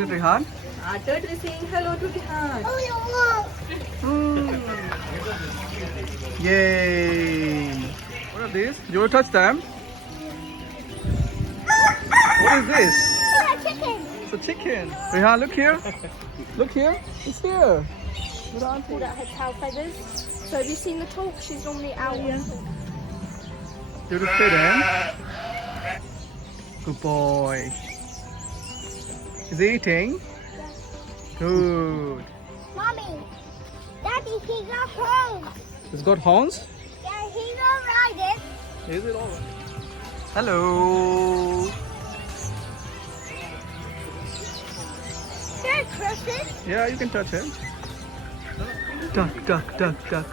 Isn't it, Hrihaan? Turtle is saying hello to Hrihaan. Yay! What are these? You want to touch them? What is this? It's a chicken. Hrihaan, look here. Look here. It's here. Good Pulled auntie. out her tail feathers. So have you seen the talk? She's normally out. You to fit in. Good boy. Is he eating? Good. Mommy, Daddy, he got home. It's got horns? Yeah, he's alright. Is it alright? Hello. Can I crush it? Yeah, you can touch him. Duck, duck, duck, duck.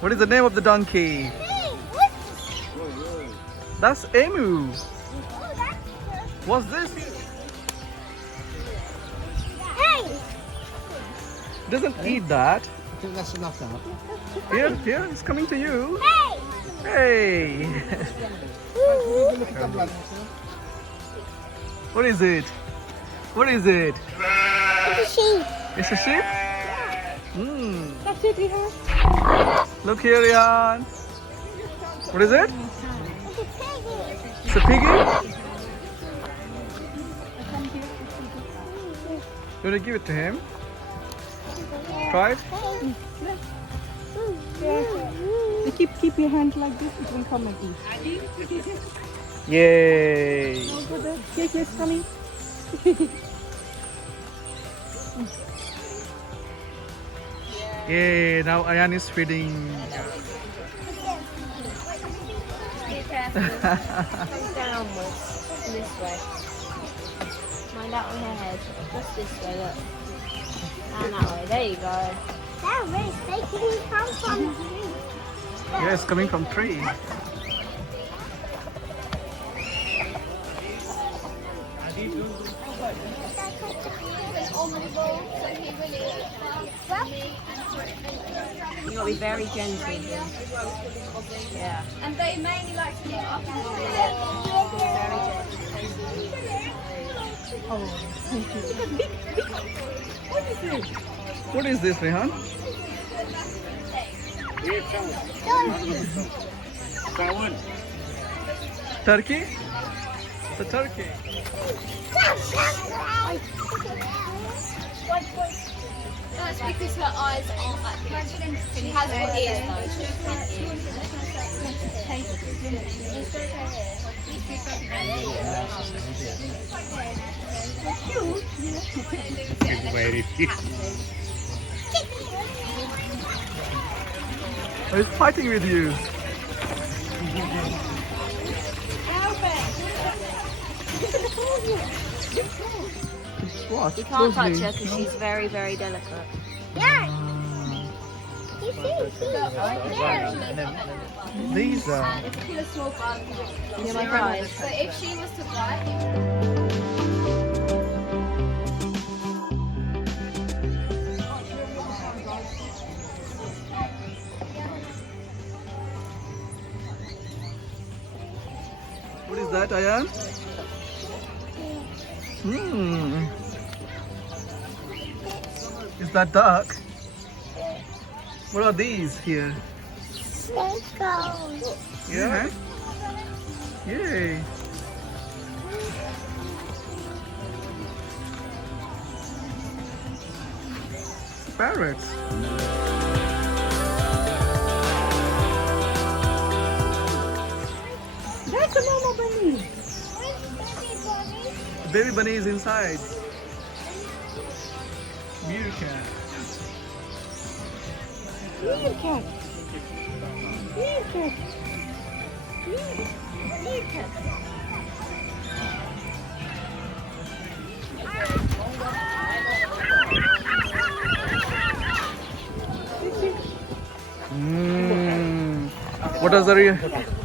What is the name of the donkey? Hey, what? That's Emu. Oh, that's What's this? Hey, Doesn't eat that. I think that's enough now. Here, here, it's coming to you. hey. Hey. What is it? What is it? It's a sheep. It's a sheep? Hmm. That's it, Hrihaan. Look here, Ayaan. What is it? It's a piggy. It's a piggy? You want to give it to him? Try it? So keep your hand like this. It will come and eat. Yay. The cake is coming. Yay. Now Ayaan is feeding. Be careful. Go downwards. This way. Mind out on your head. Just this way, look. And that way. There you go. That race, they can come from the tree. Yeah, it's coming from tree. You got to be very gentle with them. Yeah. And they mainly like to get up and What is this, Hrihaan? Turkey? The turkey. That's because her eyes aren't that big. She has got ears though. She Oh, he's fighting with you. What? You can't touch Closely. her because she's very, very delicate. Yeah. You see, These are. Near my eyes. So if she was to bite, What is that, Ayaan? Hmm. Is that duck? What are these here? let's go. Yeah. Yay. Parrots. That's a mama bunny. Baby bunny is inside. Meerkat. Meerkat. Meerkat. Meerkat.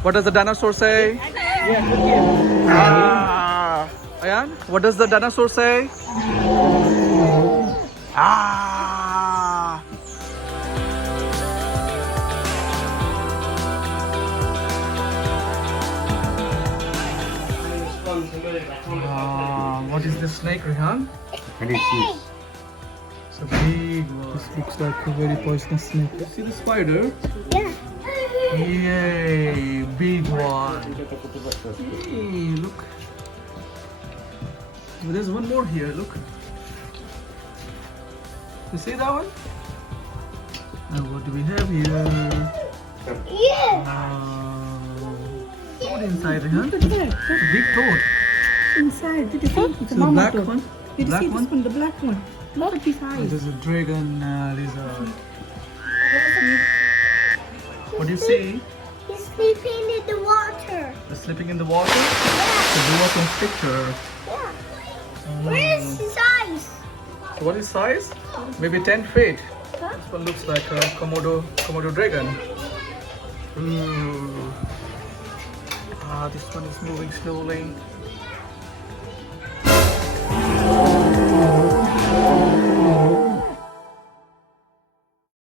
What does the dinosaur say? Ah. Ayaan, what does the dinosaur say? Ah. snake, Hrihaan? And it's this. It's a big one. This looks like a very poisonous snake. You see the spider? Yeah. Yay, big one. Hey, look. There's one more here, look. You see that one? Now what do we have here? Yeah. What inside, Hrihaan? Look at that. It's a big toad. Inside, did you see? It's a So the mama black toad. one? Did you Black see one? this one? The black one. Look at his eyes. There's a dragon lizard. What do you see? He's sleeping in the water. They're sleeping in the water? So do up in picture. Yeah. Where is his eyes? So what is size? Maybe 10 feet. This one looks like a komodo dragon. Ooh. Ah, this one is moving slowly.